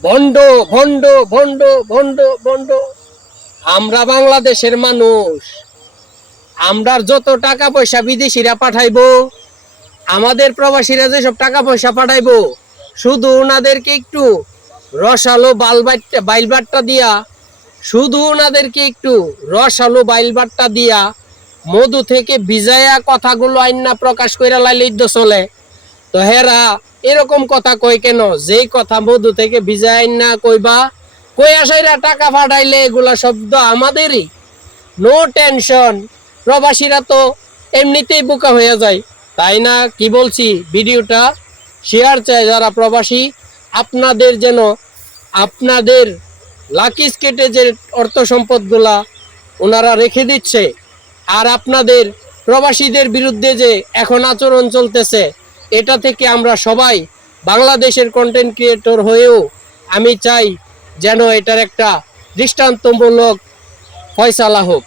ভণ্ড ভণ্ড ভণ্ড ভণ্ড ভণ্ড। আমরা বাংলাদেশের মানুষ, আমরা যত টাকা পয়সা বিদেশিরা পাঠাইবো, আমাদের প্রবাসীরা যেসব টাকা পয়সা পাঠাইবো, শুধু ওনাদেরকে একটু রসালো বাইলবাট্টা দিয়া, শুধু ওনাদেরকে একটু রসালো বাইলবাট্টা দিয়া মধু থেকে ভিজাইয়া কথাগুলো আইনা প্রকাশ কইরা লাইলেই তো চলে। তো হেরা এরকম কথা কই কেন? যেই কথা মধু থেকে ভিজাই আইনা কইবা, কই আসাইরা টাকা পাঠাইলে এগুলা শব্দ আমাদেরই। নো টেনশন, প্রবাসীরা তো এমনিতেই বোকা হয়ে যায়, তাই না? কি বলছি, ভিডিওটা শেয়ার চাই যারা প্রবাসী, আপনাদের যেন আপনাদের লাকি স্কেটে যে অর্থ সম্পদগুলা ওনারা রেখে দিচ্ছে, আর আপনাদের প্রবাসীদের বিরুদ্ধে যে এখন আচরণ চলতেছে, এটা থেকে আমরা সবাই বাংলাদেশের কন্টেন্ট ক্রিয়েটর হয়েও আমি চাই যেন এটার একটা দৃষ্টান্তমূলক ফয়সালা হোক।